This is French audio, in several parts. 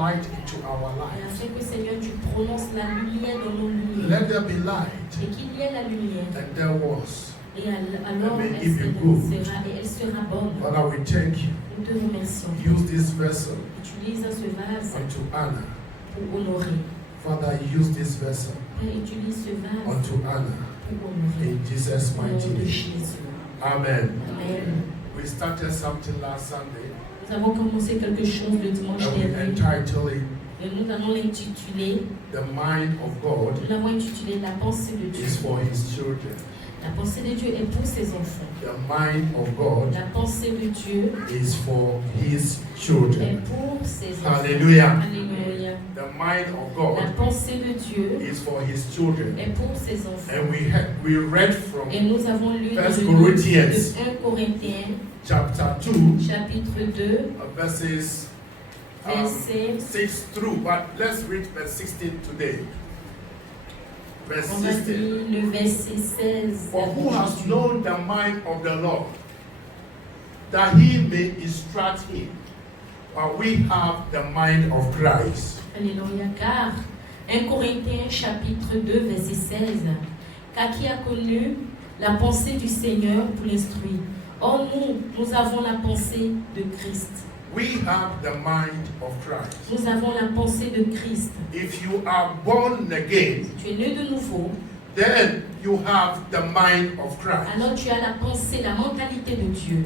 light into our Et lives. afin que, Seigneur, tu prononces la lumière dans nos lumières. Let there be light, Et qu'il y ait la lumière. and there was. Et alors, Amen. elle If sera, you good. et elle sera bonne. Father, we thank you. Nous te remercions. Use this vessel Utilise ce vase unto honor. pour honorer. Father, use this vessel Père, utilise ce vase unto honor. pour honorer. In Jesus' Au nom mighty de name. Jésus. Amen. Amen. We started something last Sunday, Nous avons commencé quelque chose le dimanche and we dernier. entitled it Et nous allons l'intituler, The Mind of God nous l'avons intitulé La pensée de Dieu. is for His children. La pensée de Dieu est pour ses enfants. The mind of God La pensée de Dieu is for His est children. pour ses enfants. Hallelujah. Alléluia. The mind of La God pensée de Dieu is for His children. est pour ses enfants. And we read from Et nous avons lu dans First le livre Corinthians. de 1 Corinthiens, chapter 2, chapitre 2, verses verset 6 through, but let's read verse 16 today. Verse on va 16. lire le verset 16. For who has known the mind of the Lord, that he may instruct him? But we have the mind of Christ. Alléluia. Car 1 Corinthiens chapitre 2 verset 16. Car qui a connu la pensée du Seigneur pour l'instruire? Or nous avons la pensée de Christ. We have the mind of Christ. Nous avons la pensée de Christ. If you are born again, Tu es né de nouveau, then you have the mind of Christ. alors tu as la pensée, la mentalité de Dieu.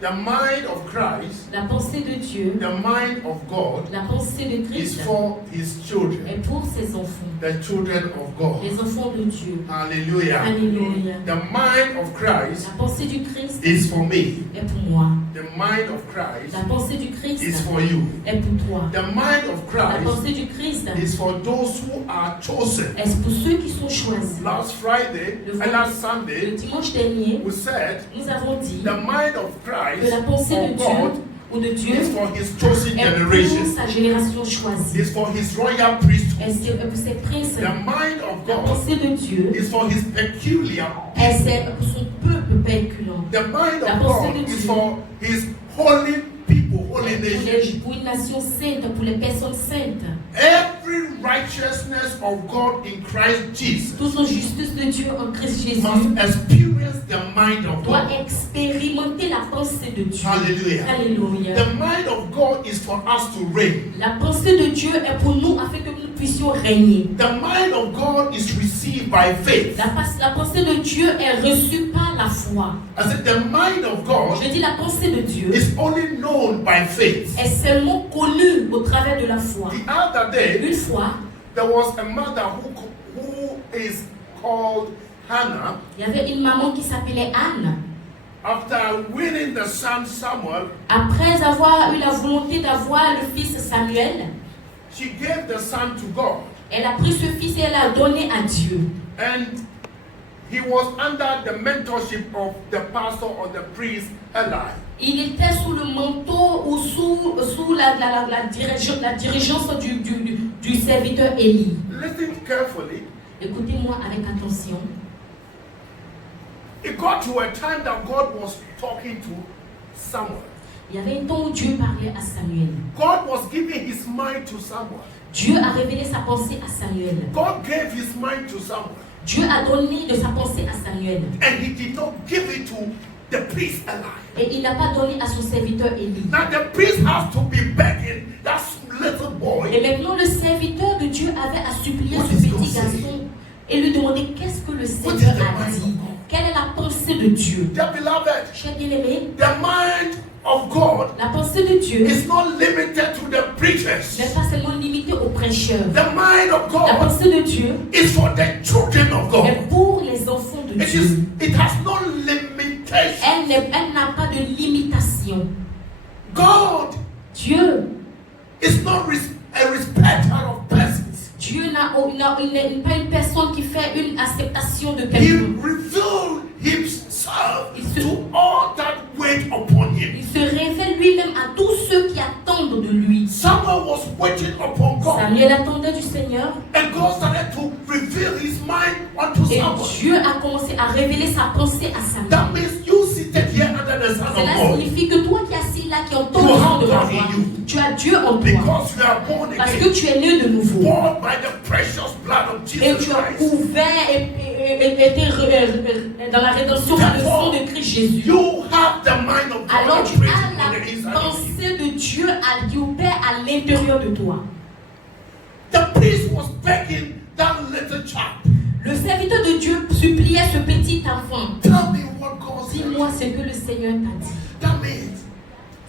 The mind of Christ, La pensée de Dieu, the mind of God, la pensée de is Christ for his children, est pour ses enfants, the children of God. les enfants de Dieu. Hallelujah. Alléluia. The mind of Christ La pensée du Christ is for me. est pour moi. The mind of Christ La pensée du Christ is for you. est pour toi. The mind of La Christ pensée du Christ is for those who are chosen. est pour ceux qui sont choisis. Last Friday and last Le Sunday, dimanche dernier, we said nous avons dit the mind of que Christ la pensée de of Dieu God ou de Dieu is for his chosen est pour generation. sa génération choisie. Is for his royal priesthood. Est pour ses princes. The mind of La God pensée de Dieu is for his peculiar. est pour son peuple péculant. The mind La of pensée God de is Dieu for his holy people, holy nation. Pour une nation sainte, pour les personnes saintes. Every righteousness of God in Christ Jesus Toute la justice de Dieu en Christ Jésus must experience the mind of doit God. expérimenter la pensée de Dieu. Hallelujah. Alléluia. The mind of God is for us to reign. La pensée de Dieu est pour nous afin que nous puissions régner. The mind of God is received by faith. La pensée de Dieu est reçue par la foi. I said the mind of God Je dis la pensée de Dieu is only known by faith. est seulement connue au travers de la foi. The other day, Une fois, there was a mother who is called Hannah. il y avait une maman qui s'appelait Anne. After winning the son Samuel, Après avoir eu la volonté d'avoir le fils Samuel, she gave the son to God. elle a pris ce fils et elle l'a donné à Dieu. And he was under the mentorship of the pastor or the priest Eli. Il était sous le manteau ou sous la dirigeance du serviteur Élie. Listen carefully. Écoutez-moi avec attention. It got to a time that God was talking to Samuel. Il y avait un temps où Dieu parlait à Samuel. God was giving his mind to Samuel. Dieu a révélé sa pensée à Samuel. God gave his mind to Samuel. Dieu a donné de sa pensée à Samuel. And he did not give it to the priest Eli. Et il n'a pas donné à son serviteur Élie. Now the priest has to be begging that little boy. Et maintenant le serviteur de Dieu avait à supplier What ce is petit God garçon saying? et lui demander qu'est-ce que le What is Seigneur the a mind dit. of God? Quelle est la pensée de Dieu? Dear beloved, Cher bien-aimé, the mind of God la pensée de Dieu is not limited to the preachers. n'est pas seulement limitée aux prêcheurs. The mind of La God pensée de Dieu is for the children of God. est pour les enfants de Dieu. It has no limitation. Elle n'a pas de limitation. God Dieu, is not a respecter of persons. Dieu n'est pas une personne qui fait une acceptation de He quelqu'un. revealed himself Il se- to all that wait upon him. Il se révèle lui-même à tous ceux qui attendent de lui. Someone was waiting upon God, Samuel attendait du Seigneur and God started to reveal his mind unto et someone. Dieu a commencé à révéler sa pensée à Samuel. That means you seated here under the sun of Cela God. signifie que toi qui es assis là qui entend le son de ma voix. Tu as Dieu en toi. Because you are born Parce again. que tu es né de nouveau. Born by the precious blood of Et Jesus tu as Christ. ouvert et été dans la rédemption par le sang de Christ Jésus. You have the mind of God Alors tu operating as on the la inside of you. pensée de Dieu qui opère à l'intérieur de toi. The priest was begging that little child. Le serviteur de Dieu suppliait ce petit enfant. Tell me what God said. Dis-moi ce que le Seigneur t'a dit. That means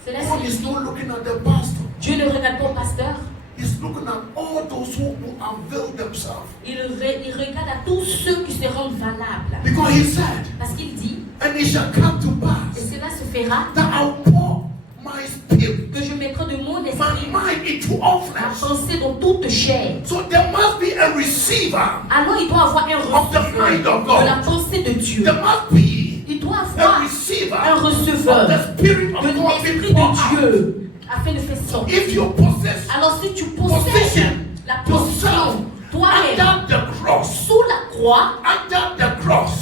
Cela God is signifie not looking at the pastor. Dieu ne regarde pas au pasteur. He's looking at all those who avail themselves. Il regarde à tous ceux qui se rendent valables. Because he said, Parce qu'il dit, and it shall come to et pass cela se fera, that I'll pour my spirit, que je mettrai de mon my esprit mind into all à flesh. penser dans toute chair. So there must be a receiver. Alors il doit avoir un Of the mind of God. receveur de la pensée de Dieu. There must be Il doit a avoir receiver un receveur of the spirit of de God being l'esprit poured de out. Dieu afin de faire sortir. If you possess Alors si tu possèdes position la position, toi-même, under the cross, sous la croix,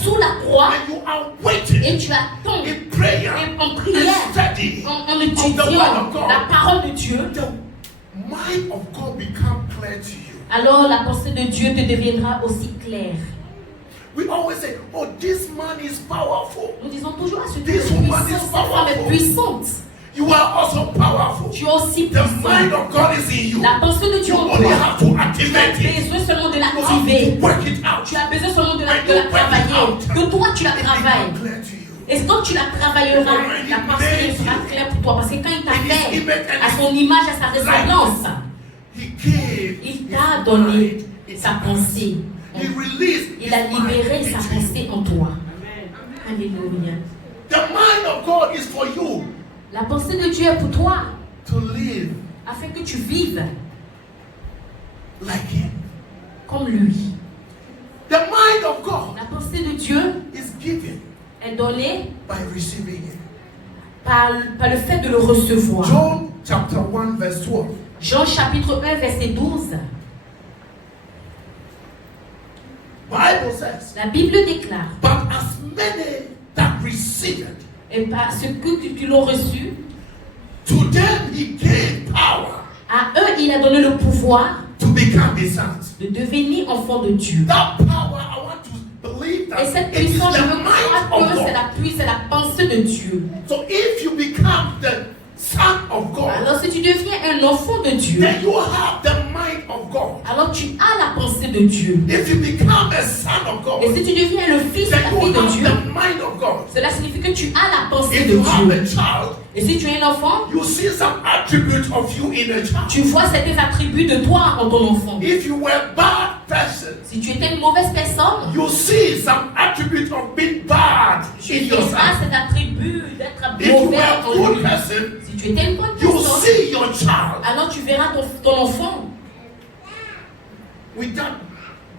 sous la croix, and you are waiting et tu attends in prayer et en and prière, study en of the étudiant word of God, la parole de Dieu, the mind of God become clear to you. alors la pensée de Dieu te deviendra aussi claire. We always say, oh, this man is powerful. Nous disons toujours à ce qui This est woman puissant, is cette femme est powerful. puissante. You are also powerful. Tu es aussi The mind puissant. of God is in you. La pensée de Dieu You en only toi, have to tu activate as it. besoin seulement de You have l'activer. to work it out. Tu as besoin seulement de la When you work it travailler. out, Que toi tu la it travailles. becomes clear to you. Et quand tu la travailleras, When la he pensée made sera you claire pour toi. Parce que quand il t'a in his fait image and à son image, à sa ressemblance, He gave il his t'a donné mind, sa pensée. He released Il a his mind libéré sa into you. pensée en toi. Alléluia. The mind of God is for you La pensée de Dieu est pour toi, to live afin que tu vives like Him. comme lui. The mind of God La pensée de Dieu is given est donnée by receiving it. par le fait de le recevoir. John chapter 1 verse 12. Jean chapitre 1 verset 12. Bible says, La Bible déclare, but as many that receive it, et par ce que tu l'as reçu, to them He gave power à eux il a donné le pouvoir to become His sons. de devenir enfant de Dieu. That power, I want to believe that Et cette it is puissance, je the veux mind croire of que c'est God. la puissance, c'est la pensée de Dieu. So if you become the son of God, Alors si tu deviens un enfant de Dieu, then you have the mind of God. alors tu as la pensée de Dieu. If you become a son of God, Et si tu deviens le fils, then la you fille de have Dieu, the mind of God. cela signifie que tu as la pensée If de you have Dieu. a child, Et si tu es un enfant, you see some attributes of you in a child. tu vois certains attributs de toi en ton enfant. If you were a bad person, Si tu étais une mauvaise personne, you see some attributes of being bad tu in your verras son. cet attribut d'être If you mauvais were a en good lui. person, Si tu étais une bonne you personne, see your child alors tu verras ton enfant with that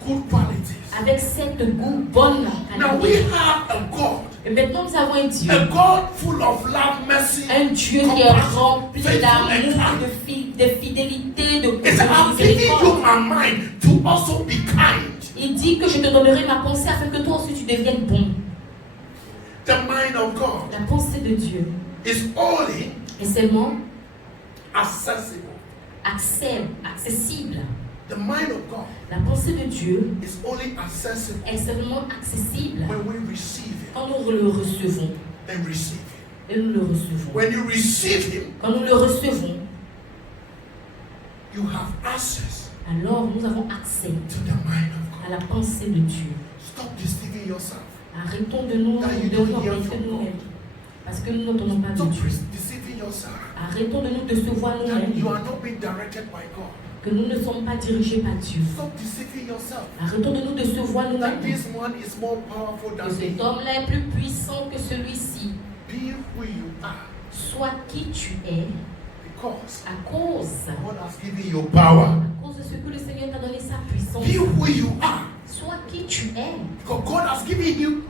good qualities. avec cette bonne Now we qualité. have a God, Et maintenant nous avons un Dieu. a God full of love, mercy, Un Dieu qui est compassion, rempli faithful and d'amour, kind. de fidélité, de He said, I'm giving you miséricorde. my mind to also be kind. Il dit que je te donnerai ma pensée afin que toi aussi tu deviennes bon. The mind of God La pensée de Dieu is only est seulement accessible. accessible. The mind of God La pensée de Dieu is only accessible est seulement accessible when we receive Him quand nous le recevons. and receive Him. Et nous le recevons. When you receive Him, Quand nous le recevons, you have access alors nous avons accès to the mind of à God. la pensée de Dieu. Stop deceiving yourself. Arrêtons de nous embêter nous-mêmes. Parce que nous n'entendons pas de Stop Dieu. deceiving yourself. Arrêtons de nous décevoir That nous-mêmes. you are not being directed by God. Que nous ne sommes pas dirigés par Dieu. Stop deceiving yourself. Arrêtons de nous décevoir That nous-mêmes. this one is more powerful Que than me. cet homme-là est plus puissant que celui-ci. Be who you are, Sois qui tu es because à cause God has given you power. à cause de ce que le Seigneur t'a donné sa puissance. Be who you are, Sois qui tu es. because God has given you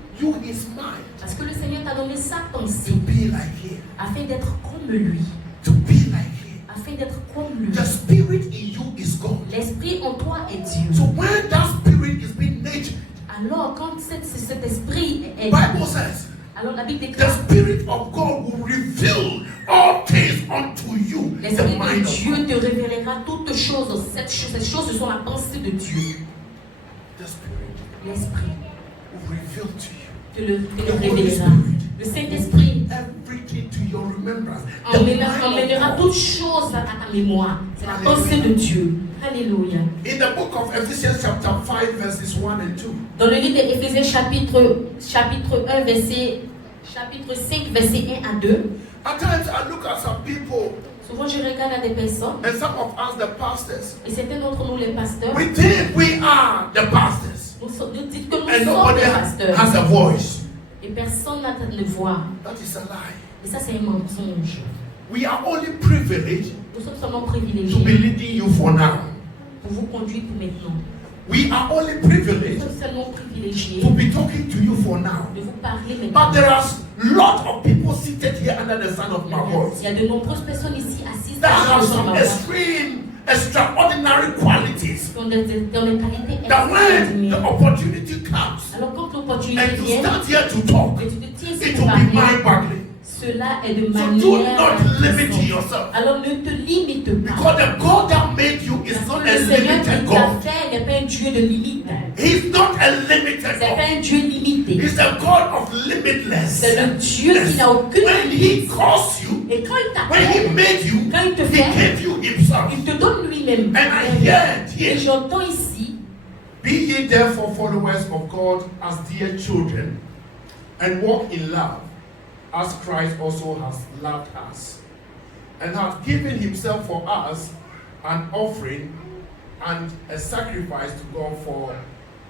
His mind Parce que le Seigneur t'a donné sa to pensée be like Him. afin d'être comme lui. To be like Him. Afin d'être comme lui. The spirit in you is God. L'esprit en toi est Dieu. So when that spirit is being nurtured, Alors quand cet esprit est Bible says Alors la Bible The déclare, Spirit of God will reveal all things unto you. The l'Esprit mind de of Dieu God. te révélera toutes choses. Cette chose, ce sont la pensée de Dieu. The Spirit L'Esprit will reveal to you. te le The Holy révélera. Spirit. Le Saint-Esprit Everything to your remembrance. The mind emmènera of toutes God. choses à ta mémoire. C'est la Alléluia. pensée de Dieu. Alléluia. In the book of Ephesians chapter 5 verses 1 and 2. Dans le livre d'Éphésiens chapitre 1, chapitre 5, verset 1 à 2, At times I look at some people souvent je regarde à des personnes, and some of us the pastors. et certains d'entre nous les pasteurs, We think we are the pastors. nous disent que nous And sommes nobody des pasteurs. has a voice. Et personne n'a de voix. That is a lie. Et ça c'est un mensonge. We are only privileged Nous sommes seulement to be privilégiés leading you for now. pour vous conduire pour maintenant. We are only Nous privileged sommes seulement privilégiés to be talking to you for now. de vous parler But maintenant. there are lot of people seated here under the sound of my voice Il y a de nombreuses personnes ici assises that have dans some ma voix, extraordinary qualities. qui ont des qualités That when the extraordinaires. opportunity comes Alors quand l'opportunité and you vient, stand here to talk, que tu te tiens ici it pour will be parler, mind-boggling. cela est de So do manière not limit puissante. yourself. Alors ne te limite Because pas. the God that made you is Parce not que a le Seigneur limited qui t'a God. fait n'est pas un Dieu de limite. He's not a limited C'est pas God. un Dieu limité. He's a God of limitless. C'est le Dieu qui n'a aucune When He limite. calls you, Et quand il when He t'appelle, made you, quand il te He fait, gave you Himself. il te donne lui-même. And I hear it Et here. j'entends ici, Be ye therefore followers of God as dear children, and walk in love, as Christ also has loved us, and hath given himself for us an offering and a sacrifice to God for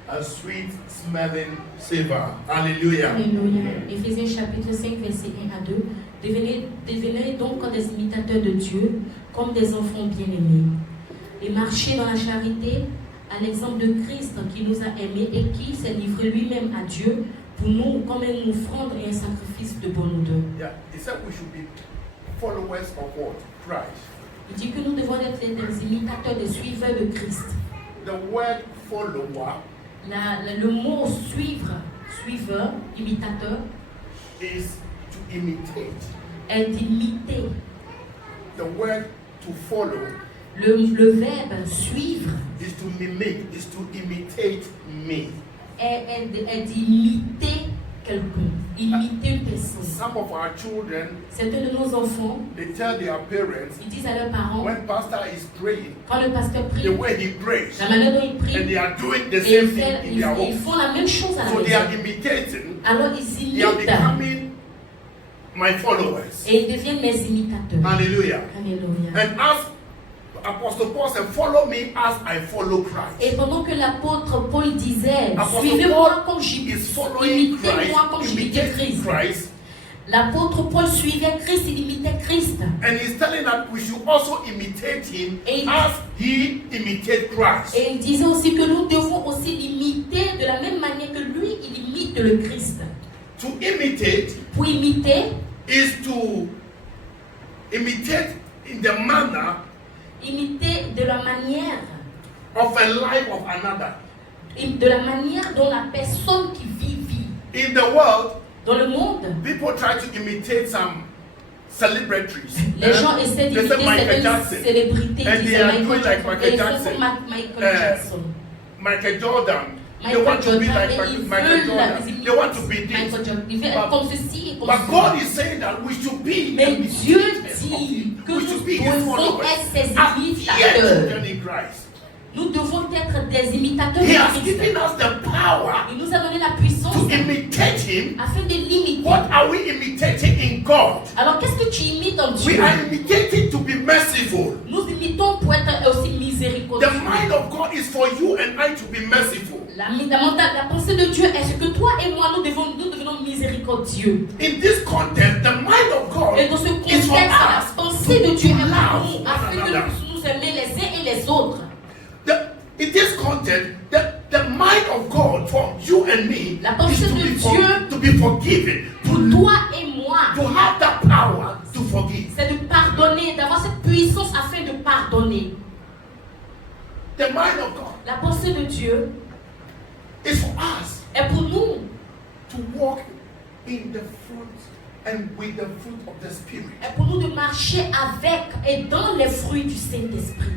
a sweet smelling savor. Hallelujah. Alléluia. Éphésiens chapitre 5, verset 1 à 2. Devenez donc des imitateurs de Dieu, comme des enfants bien-aimés, et marchez dans la charité, à l'exemple de Christ qui nous a aimés et qui s'est livré lui-même à Dieu pour nous comme une offrande et un sacrifice de bonne odeur. Yeah, he said we should be followers of what? Christ. Il dit que nous devons être des imitateurs, des suiveurs de Christ. The word follower Le mot suivre, suiveur, imitateur, is to imitate. est d'imiter. The word to follow Le verbe suivre is to mimic, is to imitate me. est d'imiter quelqu'un, imiter une personne. Some of our children, Certains de nos enfants, they tell their parents, ils disent à leurs parents, when pastor is praying, quand le pasteur prie, the way he prays, la manière dont il and prie, they are doing the et same ils, thing in ils their home. font la même chose à la So they are maison. imitating, Alors ils they are imitent becoming my followers. et ils deviennent mes imitateurs. Hallelujah. Alléluia. And as Apostle Paul said, follow me as I follow Et Christ. pendant que l'apôtre Paul disait, Apostle suivez-moi Paul comme is following imitez-moi comme Christ, j'imitais imitating Christ. Christ, L'apôtre Paul suivait Christ, il imitait Christ. and he's telling us we should also imitate him Et- as he imitated Christ. Et il disait aussi que nous devons aussi l'imiter de la même manière que lui, il imite le Christ. To imitate Pour imiter, is to imitate in the manner imiter de la manière, of a life of another. de la manière dont la personne qui vit. In the world, Dans le monde, people try to imitate some celebrities. les gens essaient They say d'imiter Michael certaines Jackson, célébrités. and Ils they disent are Michael doing like Jackson. Michael Et ils Jackson. font Michael Jackson. Michael Jordan. They Michael want to be Jordan, like et ils Michael veulent Jordan. imiter They want to be this. Michael Jordan. Ils veulent But- être comme ceci et comme But cela. God is saying that we should be Mais the Dieu imitators of dit him. que We nous should be his devons followers. être ses As dear imitateurs. children in Christ. Nous devons être des imitateurs He de has Christ. given us the power Il nous a donné la puissance to imitate him. afin de l'imiter. What are we imitating in God? Alors qu'est-ce que tu imites en We Dieu? are imitating to be merciful. Nous imitons pour être aussi miséricordieux. The mind of God is for you and I to be merciful. La pensée de Dieu est ce que toi et moi nous devenons miséricordieux. In this context, the mind of God Et dans ce is contexte, for la us pensée de Dieu est pour love nous one afin que another. nous aimer les uns et les autres. In this context, the mind of God for you and me La is pensée to de be, Dieu to be forgiven, Pour toi et moi, to have that power to forgive. c'est de pardonner, d'avoir cette puissance afin de pardonner. The mind of God La pensée de Dieu is for us est pour nous to walk in the fruit and with the fruit of the Spirit. Et pour nous de marcher avec et dans les fruits du Saint-Esprit.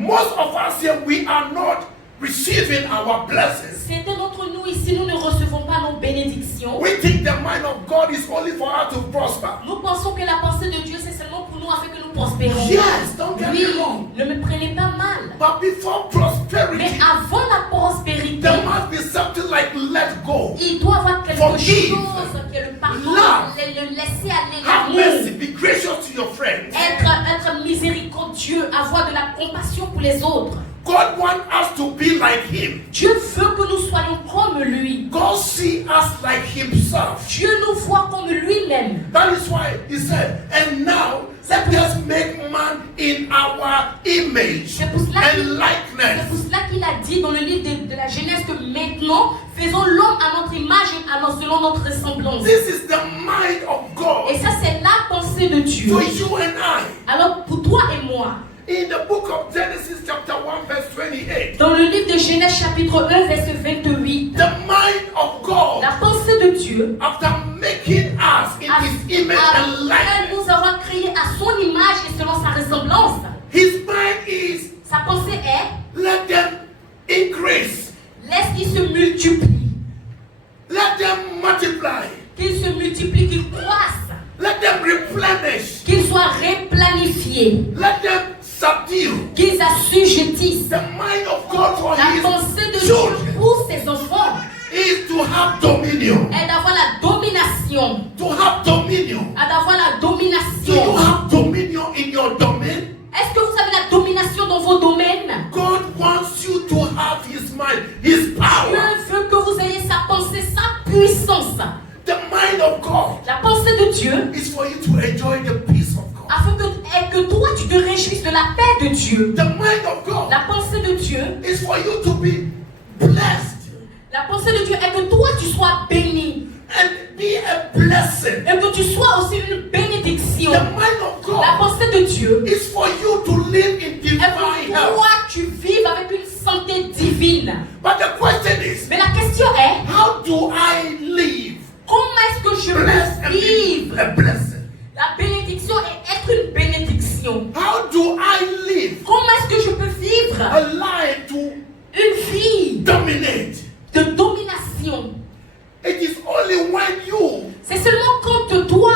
Most of us here, we are not receiving our blessings. Certains d'entre nous ici, nous ne recevons pas nos bénédictions. We think the mind of God is only for us to prosper. Nous pensons que la pensée de Dieu, c'est seulement pour nous afin que nous prospérons. Yes, don't get Oui, me wrong. ne me prenez pas mal. But before Mais prosperity, avant la prospérité, there must be something like let go. il doit y avoir quelque Forgive. chose qui est le pardon, Love. le laisser aller, Have l'amour. mercy. Be gracious to your friends. Être miséricordieux, avoir de la compassion pour les autres. God wants us to be like Him. Dieu veut que nous soyons comme lui. God see us like Himself. Dieu nous voit comme lui-même. That is why He said, and now let us make man in our image C'est pour cela and qu'il likeness. a dit dans le livre de la Genèse que maintenant, faisons l'homme à notre image et selon notre ressemblance. This is the mind of God Et ça, c'est la pensée de Dieu. for you and I. Alors, pour toi et moi, In the book of Genesis chapter 1 verse 28, dans le livre de Genèse chapitre 1, verset 28, the mind of God, la pensée de Dieu, after making us in His image and après likeness, nous avoir créés à son image et selon sa ressemblance, His mind is, sa pensée est, let them increase, laisse qu'ils se multiplient, let them multiply, qu'ils se multiplient, qu'ils croissent, let them replenish, qu'ils soient replanifiés, let them subdue. qu'ils assujettissent. The mind of God for La His pensée de Dieu children pour ses enfants is to have dominion. est d'avoir la domination. To have dominion. D'avoir la Do you domination. have dominion in your domain? Est-ce que vous avez la domination dans vos domaines? God wants you to have His mind, His power. Dieu veut que vous ayez sa pensée, sa puissance. The mind of God La pensée de Dieu, is for you to enjoy the peace of God. afin que toi tu te réjouisses de la paix de Dieu. The mind of God La pensée de Dieu, is for you to be blessed la pensée de Dieu est que toi tu sois béni and be a blessing. et que tu sois aussi une bénédiction. The mind of La God pensée de Dieu is for you to live in est divine que health. toi tu vives avec une santé divine. But the question is, Mais la question est, how do I live comment est-ce que je blessed peux and be vivre a blessing? la bénédiction et être une bénédiction? How do I live Comment est-ce que je peux vivre a life to une vie dominate? de domination? It is only when you C'est seulement quand toi,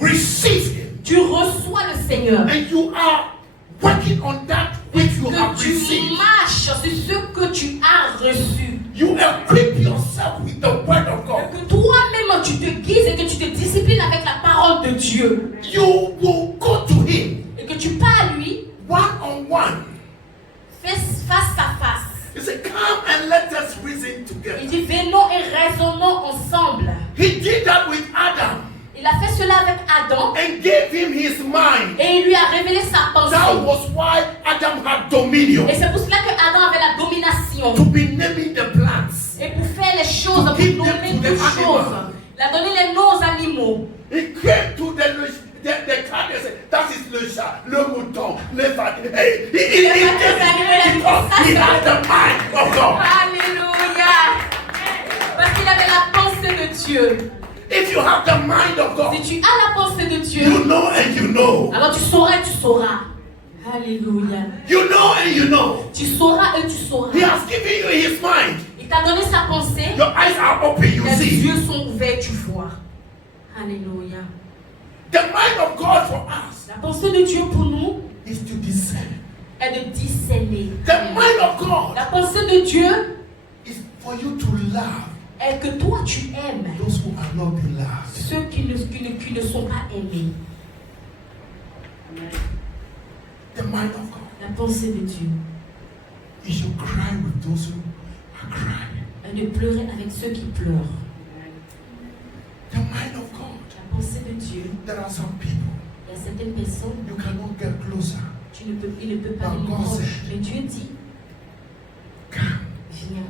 receive Him tu reçois le Seigneur, and you are working on that which you have que tu received. marches sur ce que tu as reçu. You equip yourself with the word of God. Que toi-même tu te guises et que tu te disciplines avec la parole de Dieu. You will go to Him Et que tu parles à lui one-on-one. face à face. He said, come and let us reason together. Il dit venons et raisonnons ensemble. He did that with Adam Il a fait cela avec Adam and gave him his mind. et il lui a révélé sa That pensée. was why Adam had dominion. Et c'est pour cela que Adam avait la domination. To be naming the plants. Et pour faire les choses, pour give them nommer to the toutes choses. animal. Il a donné les noms aux animaux. He came to the cat and said, that is le chat, le mouton, le fatigué. Hey, he because he had the mind of God. Alléluia. Parce qu'il avait la pensée de Dieu. If you have the mind of God, Si tu as la pensée de Dieu, you know and you know. alors tu sauras et tu sauras. Alléluia. You know and you know. Tu sauras et tu sauras. He has given you his mind. Il t'a donné sa pensée. Your eyes are open, you Les see. yeux sont ouverts, tu vois. Alléluia. The mind of God for us La pensée de Dieu pour nous is to discern. est de discerner. The mind of God La pensée de Dieu is for you to love est que toi tu aimes those who are not beloved. ceux qui ne sont pas aimés. The mind of God. La pensée de Dieu You should cry with those who are crying. est de pleurer avec ceux qui pleurent. The mind of God. La pensée de Dieu, There are some people il y a certaines personnes, you cannot get closer. il ne peut pas aller proche. Mais Dieu dit, Come. viens.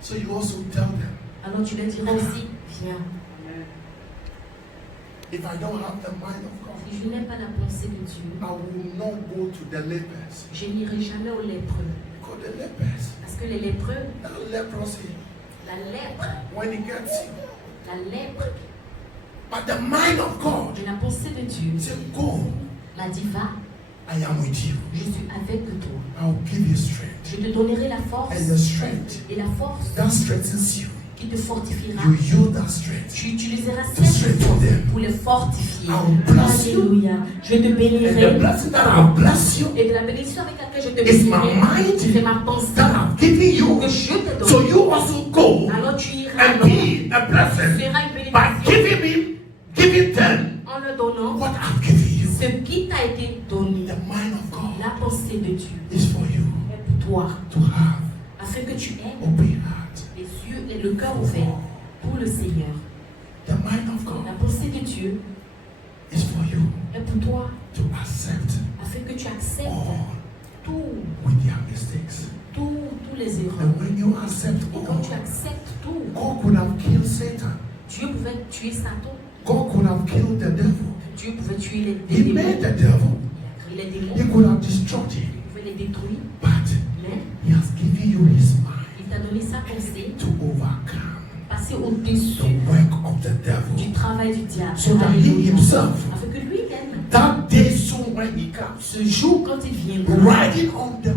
So you also tell them, Alors tu leur diras aussi, viens. if I don't have the mind of God, Si je n'ai pas la pensée de Dieu, I will not go to the lepers. je n'irai jamais aux lépreux. Because the lepers, Parce que les lépreux, that leprosy, la lèpre, when it gets you, la lèpre. But the mind of God Mais la pensée de Dieu said, go, m'a dit, va, I am with you. je suis avec toi. I will give you strength. Je te donnerai la force. And the strength Et la force that strengthens you, qui te fortifiera. you use that strength. Tu utiliseras To strengthen cette force them. pour les fortifier. I will bless you. Alléluia. Je te And the bénirai. blessing that I'll bless you Et de la bénédiction avec laquelle je te is my bénirai, mind c'est ma pensée that I've given you. que je te So donne. you also go Alors tu iras and alors, be a blessing tu seras une by bénédiction giving them en leur donnant what I've given you. ce qui t'a été donné. The mind of God La pensée de Dieu is for you est pour toi, to have afin que tu aies open heart. les yeux et le cœur ouvert pour le Seigneur. The mind of God La pensée de Dieu is for you est pour toi, to accept afin que tu acceptes all tout, with their mistakes. tous les erreurs. And when you accept Et quand all, tu acceptes tout, God could have killed Satan. Dieu pouvait tuer Satan, God could have killed the devil. Dieu pouvait tuer les He démons, made the devil. il a créé les démons, He could have destroyed him. il pouvait les détruire, But mais He has given you His mind il t'a donné sa pensée, to overcome passer the au-dessus work of the du devil. travail du diable, So that he Alléluia. himself, Afin que lui-même, that day soon when he comes, ce jour quand il viendra, riding on the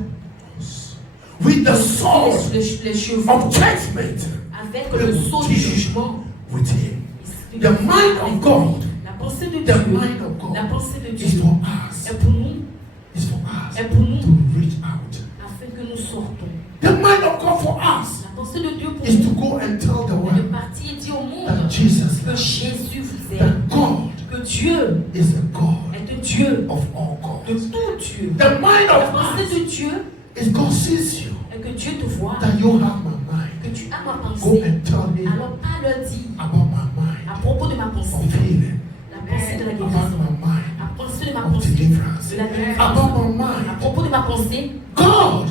horse with the sword les chevaux, of judgment, avec le sceau du jugement, with him. The mind of God, la pensée de the Dieu, mind of la God pensée de is Dieu for us. est pour nous, Is for us est pour nous, to reach out. afin que nous sortons. The mind of God for us La pensée de Dieu pour is to nous, go and tell the est de world partir et dire au monde that Jesus que loves you, Jésus vous that aime, God que Dieu is the God est un Dieu of all de gods. tout Dieu. The mind La of pensée us de Dieu is God sees you, est que Dieu te voit, that you have my mind. que tu as ma Go pensée. and tell him Alors parle dit about my à mind propos de ma pensée, of healing, la pensée de la about guérison, my mind la pensée de ma of pensée, deliverance, de la délivrance, about my à mind. propos de ma pensée. God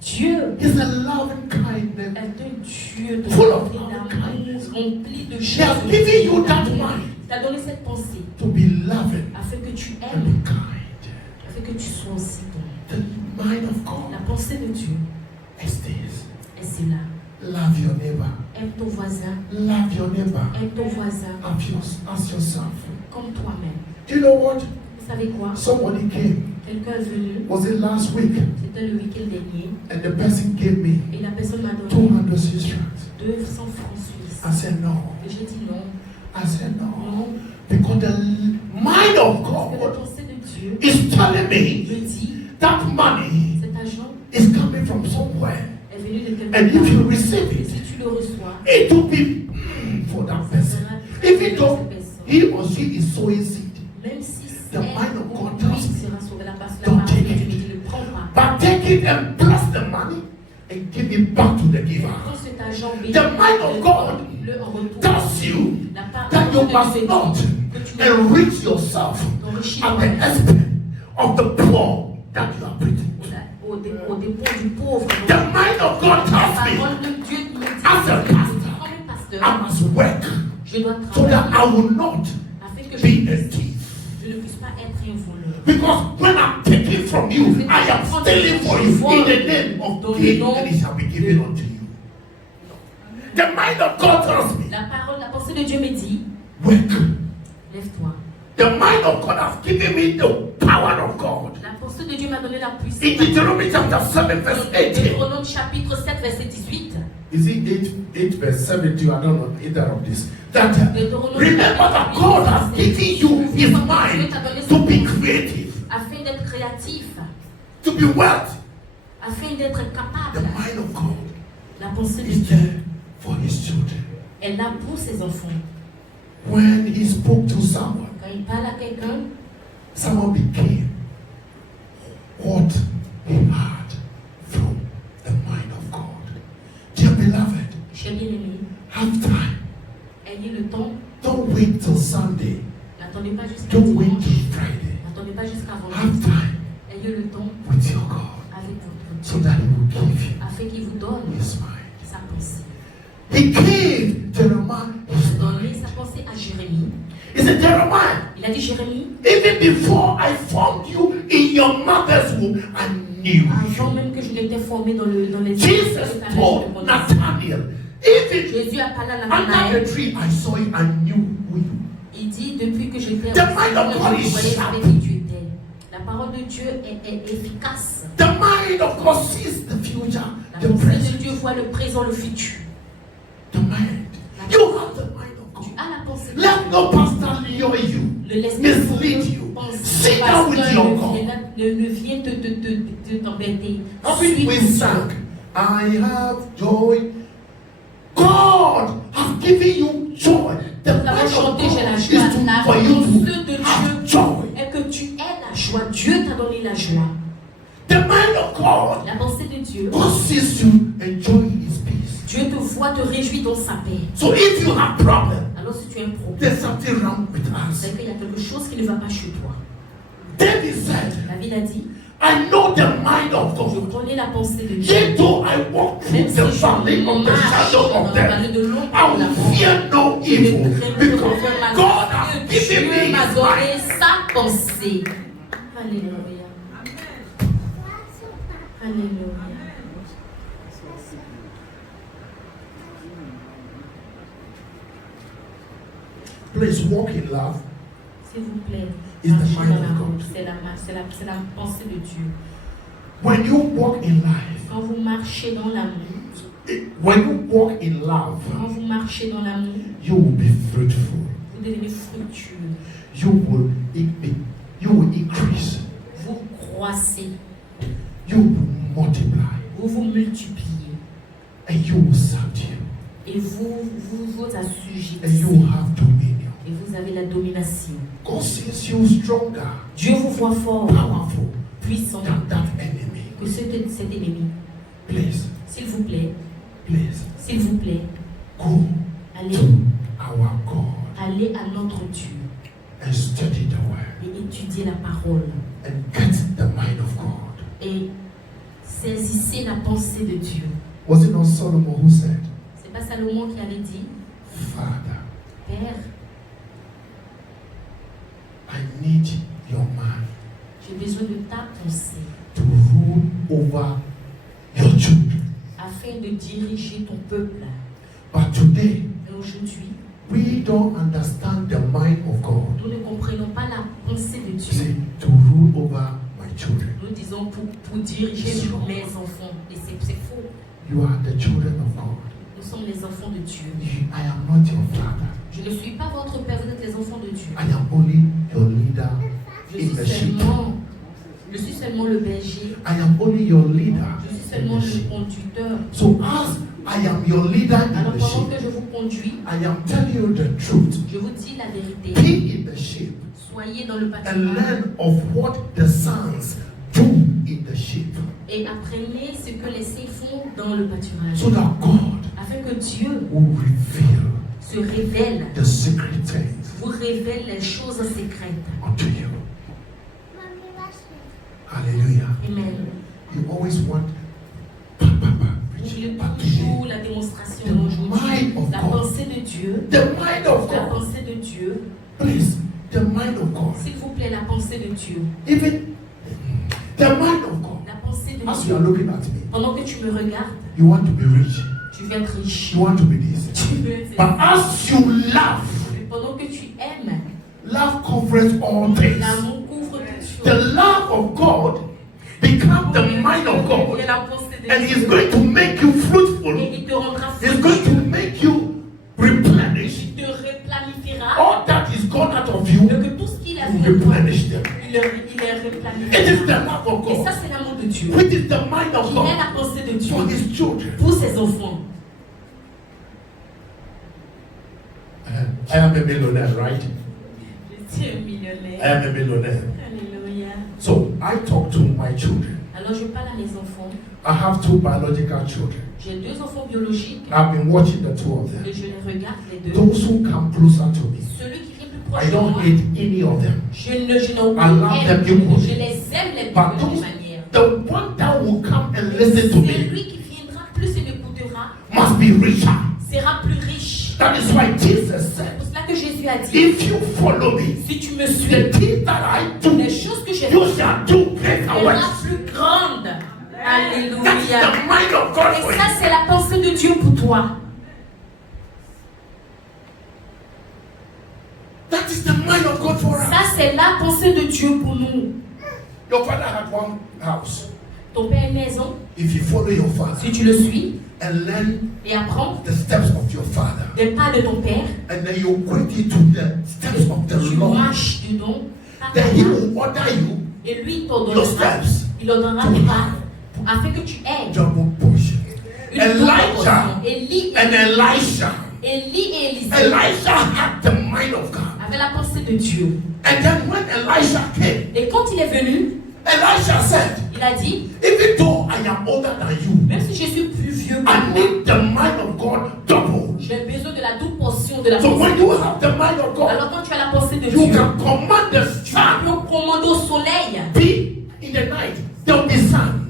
Dieu is a loving kindness. est un Dieu de Full of d'amour, kindness. rempli de He has choses. given you that mind Il t'a donné cette pensée to be loving afin que tu and aimes, be kind. afin que tu sois aussi bon. The mind of La God pensée de Dieu is this. est cela. Love your neighbor. Aime ton voisin, Love your neighbor aime ton voisin as yourself. comme toi-même. Do you know what? Vous savez quoi? Somebody came. Quelqu'un est venu, Was it last week? c'était le week-end dernier, And the person gave me et la personne m'a donné 200 Swiss francs. 200 francs suisses. I said no. Et j'ai dit non, I said no. non, Because the mind of parce que la God pensée de Dieu is telling me me dit, that money cet argent is coming from somewhere. est venu de quelque And if you part. receive Et it, si tu le reçois, it will be for that ça person. sera Even pour though cette personne. he or she is sowing seed. Même si The mind of God lui tells me, sera sauvé, la personne don't la take parole de it. Dieu me dit, ne prends pas. But take it and bless the money and give it back to the giver. Prends cet argent, The mind of God le en retour. tells you La parole that you de Dieu must te dit not que tu ne enrich yourself t'enrichis at pas the expense of the poor that you are bringing. au dépôt du pauvre. The mind of God La tells me, parole de Dieu me dit, as a pastor, comme pasteur, I must work je dois so that I travailler will not afin que be a thief. je ne puisse pas être un voleur. Because when I'm taking from you, I am stealing for you in the name of King, and it shall be given unto you. The mind of God tells me, La parole, la pensée de Dieu me dit, work. lève-toi. The mind of God has given me the power of God. La pensée de Dieu m'a donné la puissance. In Deuteronomy chapter 7, verse 18. Deutéronome chapitre 7, verset 18. Is it 8 verse 72? I don't know either of this. That Deutéronome remember that God has given you His mind to be creative, afin d'être créatif, to be wealthy. afin d'être The capable. mind of God La pensée de is Dieu, there for His children. elle l'a pour ses enfants. When He spoke to someone, Quand il parle à quelqu'un, someone became what he had from the mind of God. Dear beloved, cher bien-aimé, have time. ayez le temps. Don't wait till Sunday. N'attendez pas jusqu'à Don't wait dimanche. till Friday. N'attendez pas jusqu'à Have vendredi. time Ayez le temps with your God avec votre so Dieu, that He will give you afin qu'il vous donne His mind. sa pensée. He gave Jeremiah His Il a donné mind. sa pensée à Jérémie. He said, Jeremiah, Il a dit, Jérémie, even before I formed you in your mother's womb, I knew avant you. même que je l'étais formé dans les Jesus told Nathaniel, Even Jésus a parlé à under the Nathanaël. tree, I saw it, I knew who you. Il dit, depuis que j'étais The mind of God is je sharp. voyais qui tu étais. La parole de Dieu est efficace. The mind of God sees the future, La the pensée de present. Dieu voit le présent, le futur. The mind. You have the mind of Tu God. as la pensée de Let no pastor lure you, Ne laisse mislead pas you. penser Sit down with your God. ne viens te t'embêter. Happy Suis we ton sang, I have joy. God has given you joy. The Nous mind avons of chanté, God j'ai la is joie. to, La for you pensée de to have Dieu joy. est que tu aies la joie. Dieu t'a donné la joie. The mind of God, La pensée de Dieu. God sees you enjoying His peace. Dieu te voit te réjouir dans sa paix. So if you have problem, Alors si tu as un problème, there's something wrong with us. c'est qu'il y a quelque chose qui ne va pas chez toi. David said, David a dit, I know the mind of je God. connais la pensée de Dieu. Yet though I walk through Même si the je valley of the marche shadow dans of la death, vallée de l'ombre I de la will mort, fear no je ne evil craindrai because aucun mal. God has given Dieu me m'a His donné mind. sa pensée. Alléluia. Alléluia. Please walk in love. S'il vous plaît, Is the marchez mind dans of la God. route. C'est la pensée de Dieu. When you walk in life, Quand vous marchez dans l'amour, when you walk in love, quand vous marchez dans l'amour, you will be fruitful. vous devenez fructueux. You will increase. Vous croissez. You will multiply. Vous vous multipliez. And you will subdue. Et vous vous And you assujettissez. will have dominion. Et vous avez la domination. God sees you stronger, Dieu vous voit fort, powerful puissant than that enemy. que cet ennemi. Please, S'il vous plaît, please, s'il vous plaît, go allez, to our God allez à notre Dieu and study the word et étudiez la parole. and get the mind of God. Et saisissez la pensée de Dieu. Was it not Solomon who said, C'est pas Salomon qui avait dit, Father, Père, I need your mind j'ai besoin de ta pensée to rule over your children. afin de diriger ton peuple. But today, Et aujourd'hui, we don't understand the mind of God. nous ne comprenons pas la pensée de You Dieu. say, to rule over my children. Nous disons pour diriger mes enfants. Et c'est faux. You are the children of God. Nous sommes les enfants de Dieu. I am not your father. Je ne suis pas votre père, vous êtes les enfants de Dieu. I am only your leader Je in the sheep. suis seulement le berger. I am only your leader Je suis in seulement the le sheep. conducteur. So as I am your leader Alors in the pendant sheep, que je vous conduis, I am telling you the truth. je vous dis la vérité. Be in the sheep Soyez dans le and pâturage learn of what the sons do in the sheep, et apprenez ce que les saints font dans le pâturage. so that God Afin que Dieu will reveal se révèle, the secret things vous révèle les choses secrètes. unto you. Hallelujah. Amen. You always want Vous voulez toujours la démonstration aujourd'hui. La pensée de Dieu. the mind of La God. pensée de Dieu. Please, the mind of God. S'il vous plaît, la pensée de Dieu. Even the mind of God. La pensée de As you Dieu. are looking at me, Pendant que tu me regardes, you want to be rich. tu veux être riche. You want to be this. Tu veux être... But as you love, Pendant que tu aimes, love covers all things. l'amour couvre toutes choses. The love of God becomes the mind of Et God. la pensée de And Dieu. He's going to make you fruitful. Et il te rendra He's going to fructueux. make you replenish Il te replanifiera. all that is gone out of you. Et que tout ce qu'il a You fait de toi, replenish them. il est It replanifié. is the love of Et ça, God, c'est l'amour de Dieu. which is the mind of Qui est God la pensée de Dieu for His children. pour ses enfants. I am a millionaire, right? Je suis un I millionnaire. am a millionaire. Alléluia. So I talk to my children. Alors je parle à mes enfants. I have two biological children. J'ai deux enfants biologiques I've been watching the two of them. et je les regarde les deux. Those who come closer to me, Celui qui vient plus I proche de don't moi, hate any of them. je n'ai aucune I love them haine. equally. Je les aime les deux But de la même those, manière. the one that will come and listen to me Celui qui viendra plus et m'écoutera must be richer. sera plus riche. That is why Jesus C'est said, pour cela que Jésus a dit, if you follow me, si tu me suis, the things that I do, les choses que j'ai you faites shall do greater seront works. plus grandes. That is Alléluia. the mind of God Et for ça, you. c'est la pensée de Dieu pour toi. mind of God for us. Ça, c'est la pensée de Dieu pour nous. Your father had one house. Ton père a une maison. If you follow your father Si tu le suis and learn et apprends the steps of your father, des pas de ton père, and then you go into the steps of the tu Lord, marches dedans, then he will order you et lui your t'ordonnera, steps il ordonnera tes pas afin que tu aies double portion. une double Elijah portion. Élie and Elisha. Élie et Élisée Elisha had the mind of God. avaient la pensée de Dieu. And then when Elisha came, Et quand il est venu, Elisha said, il a dit, even though I am older than you, même si je suis plus vieux que I toi, need the mind of God double. j'ai besoin de la double portion de la So pensée. when you have the mind of God, Alors quand tu as la pensée de you Dieu, can command the tu sun peux commander au soleil. be in the night. There will be sun.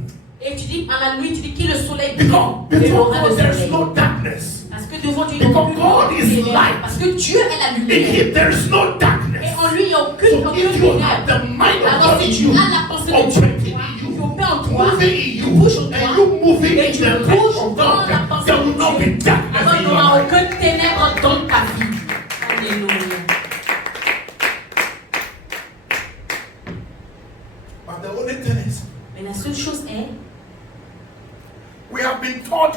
Et tu dis, à la nuit, tu dis que le soleil brille. Because Et il y before aura le God there is soleil. no darkness. Parce que devant Dieu, il n'y a Because aucune God is lumière. light. Parce que Dieu est la In lumière. Him there is no Et darkness. en lui, il n'y a So aucune if you have lumière. the mind of Alors God in si tu you, as la pensée de Dieu, operating in tu you, opères en toi, moving in tu you, bouges en and toi, you moving et in tu the light bouges of dans la God, pensée there will de not be Dieu. darkness Alors in il n'y your aura life. aucune ténèbre dans ta vie. Alléluia. But the only thing is, Mais la seule chose est, we have been taught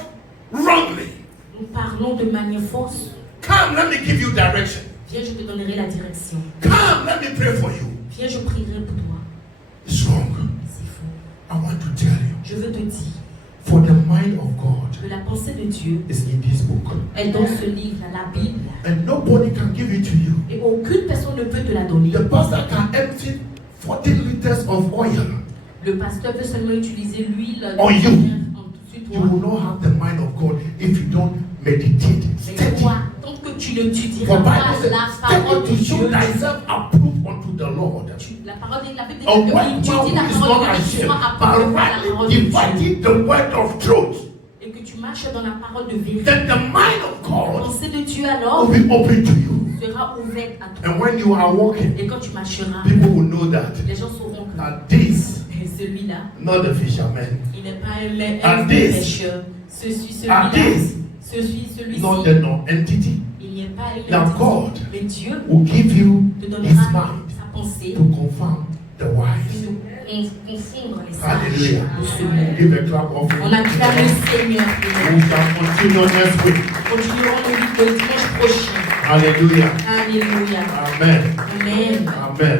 wrongly. nous parlons de manière fausse. Come, let me give you direction. Viens, je te donnerai la direction. Come, let me pray for you. Viens, je prierai pour toi. It's wrong. C'est faux. I want to tell you, Je veux te dire for the mind of God que la pensée de Dieu is in this book. est dans ce livre, la Bible. And nobody can give it to you. Et aucune personne ne peut te la donner. The pastor can empty 40 liters of oil. Le pasteur peut seulement utiliser l'huile On you. sur You toi. will not have the mind of God if you don't meditate. Mais Study. toi, tant que tu ne tu For diras pas Bible says, la parole study de to show Dieu, thyself approved unto the Lord. la parole de la Bible dit A que workman tu dis la who is parole not de Dieu, tu sois ashamed, approuvée but par la parole rightly de Dieu. dividing the word of truth. Et que tu marches dans la parole de vérité. Then the mind of La God pensée de Dieu will alors be open to you. sera ouverte à toi. And when you are walking, Et quand tu marcheras, people will know that les gens sauront que this, celui-là, not the fisherman, il n'est pas un And this. pêcheur. And this. Celui-ci, not the non-entity. il n'y a pas un Now entité. God Mais Dieu will give you te His donnera mind sa pensée to confound the et wise. de confondre les sages Hallelujah. de ce monde. Give a clap offering. On acclame le Seigneur. We shall continue next week. Continuerons le dimanche prochain. Hallelujah. Alléluia. Amen. Amen. Amen.